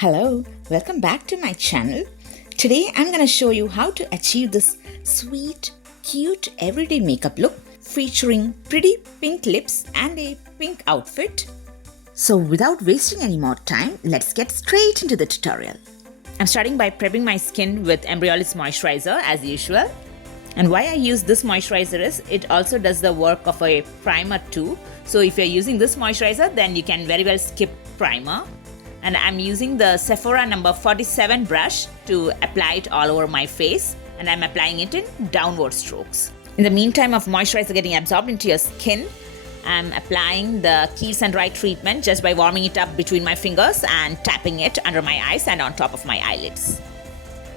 Hello, welcome back to my channel. Today I'm going to show you how to achieve this sweet, cute everyday makeup look featuring pretty pink lips and a pink outfit. So without wasting any more time, let's get straight into the tutorial. I'm starting by prepping my skin with Embryolist moisturizer as usual. And why I use this moisturizer is it also does the work of a primer too. So if you're using this moisturizer, then you can very well skip primer. And I'm using the Sephora number 47 brush to apply it all over my face, and I'm applying it in downward strokes. In the meantime of moisturizer getting absorbed into your skin, I'm applying the Kiss and Dry treatment just by warming it up between my fingers and tapping it under my eyes and on top of my eyelids.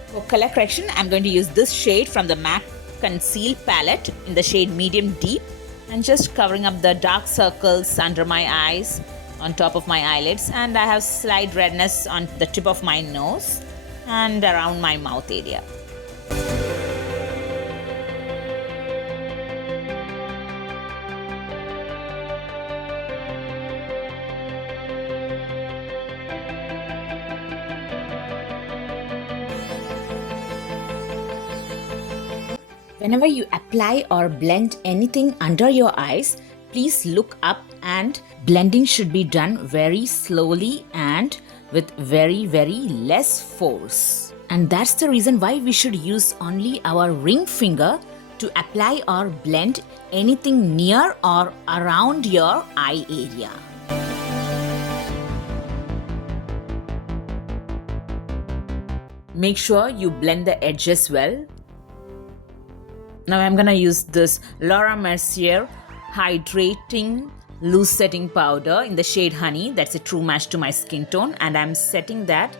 For color correction, I'm going to use this shade from the MAC Conceal palette in the shade Medium Deep, and just covering up the dark circles under my eyes, on top of my eyelids, and I have slight redness on the tip of my nose and around my mouth area. Whenever you apply or blend anything under your eyes, please look up, and blending should be done very slowly and with very less force. And that's the reason why we should use only our ring finger to apply or blend anything near or around your eye area. Make sure you blend the edges well. Now I'm gonna use this Laura Mercier hydrating loose setting powder in the shade Honey. That's a true match to my skin tone, and I'm setting that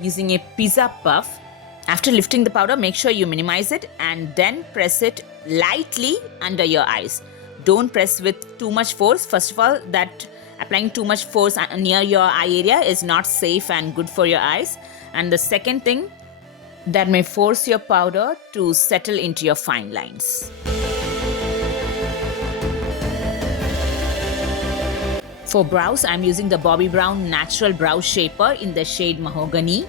using a pizza puff. After lifting the powder, make sure you minimize it and then press it lightly under your eyes. Don't press with too much force. First of all, that applying too much force near your eye area is not safe and good for your eyes. And the second thing, that may force your powder to settle into your fine lines. For brows, I'm using the Bobbi Brown Natural Brow Shaper in the shade Mahogany.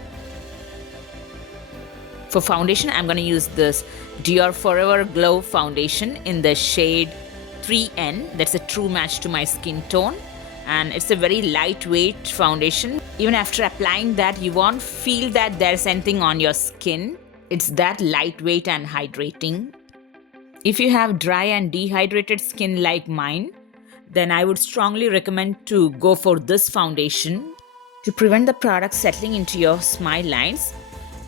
For foundation, I'm going to use this Dior Forever Glow Foundation in the shade 3N. That's a true match to my skin tone. And it's a very lightweight foundation. Even after applying that, you won't feel that there's anything on your skin. It's that lightweight and hydrating. If you have dry and dehydrated skin like mine, then I would strongly recommend to go for this foundation. To prevent the product settling into your smile lines,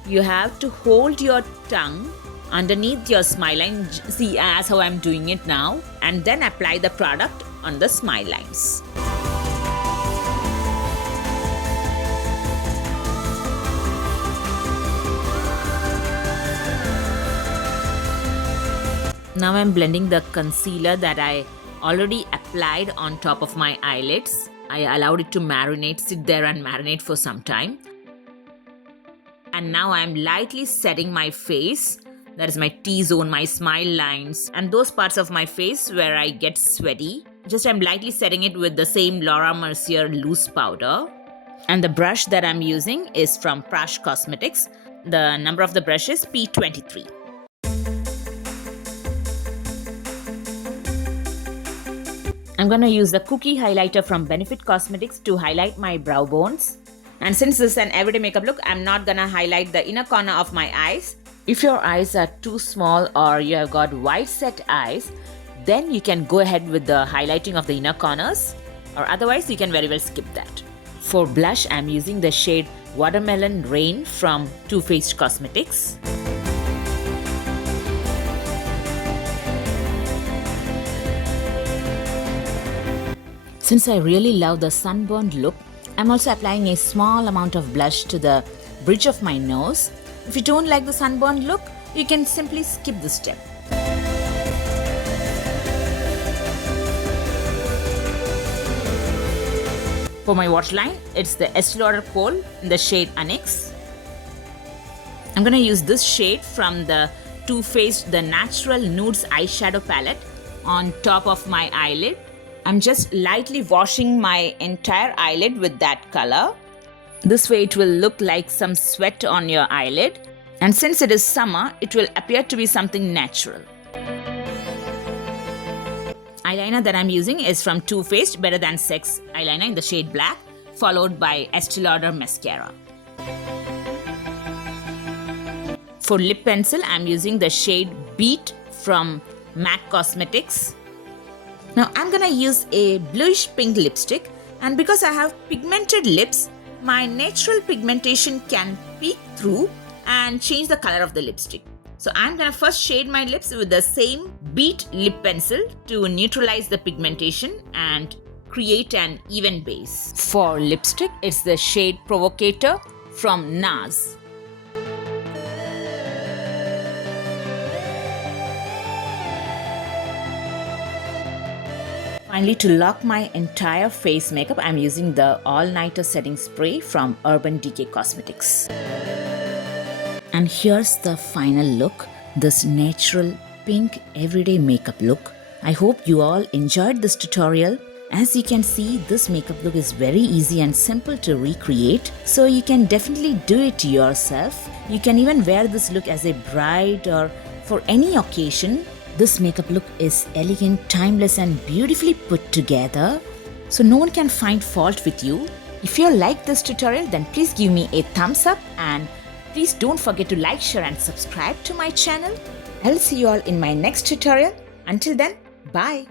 you have to hold your tongue underneath your smile line, see as how I'm doing it now, and then apply the product on the smile lines. Now I'm blending the concealer that I already applied on top of my eyelids. I allowed it to marinate, sit there and marinate for some time. And now I'm lightly setting my face. That is my T-zone, my smile lines, and those parts of my face where I get sweaty. Just I'm lightly setting it with the same Laura Mercier loose powder. And the brush that I'm using is from Prash Cosmetics. The number of the brush is P23. I'm going to use the Cookie Highlighter from Benefit Cosmetics to highlight my brow bones. And since this is an everyday makeup look, I'm not going to highlight the inner corner of my eyes. If your eyes are too small or you have got wide set eyes, then you can go ahead with the highlighting of the inner corners, or otherwise you can very well skip that. For blush, I'm using the shade Watermelon Rain from Too Faced Cosmetics. Since I really love the sunburned look, I'm also applying a small amount of blush to the bridge of my nose. If you don't like the sunburned look, you can simply skip this step. For my waterline, it's the Estee Lauder Kohl in the shade Onyx. I'm going to use this shade from the Too Faced The Natural Nudes Eyeshadow Palette on top of my eyelid. I'm just lightly washing my entire eyelid with that color. This way it will look like some sweat on your eyelid, and since it is summer, it will appear to be something natural. Eyeliner that I'm using is from Too Faced Better Than Sex eyeliner in the shade black, followed by Estee Lauder mascara. For lip pencil, I'm using the shade Beat from MAC Cosmetics. Now I'm gonna use a bluish pink lipstick, and because I have pigmented lips, my natural pigmentation can peek through and change the color of the lipstick. So I'm gonna first shade my lips with the same Beat lip pencil to neutralize the pigmentation and create an even base. For lipstick, it's the shade Provocateur from NARS. Finally, to lock my entire face makeup, I'm using the all-nighter setting spray from Urban Decay Cosmetics. And here's the final look, this natural pink everyday makeup look. I hope you all enjoyed this tutorial. As you can see, this makeup look is very easy and simple to recreate, so you can definitely do it yourself. You can even wear this look as a bride or for any occasion. This makeup look is elegant, timeless and beautifully put together, so no one can find fault with you. If you like this tutorial, then please give me a thumbs up, and please don't forget to like, share and subscribe to my channel. I'll see you all in my next tutorial. Until then, bye.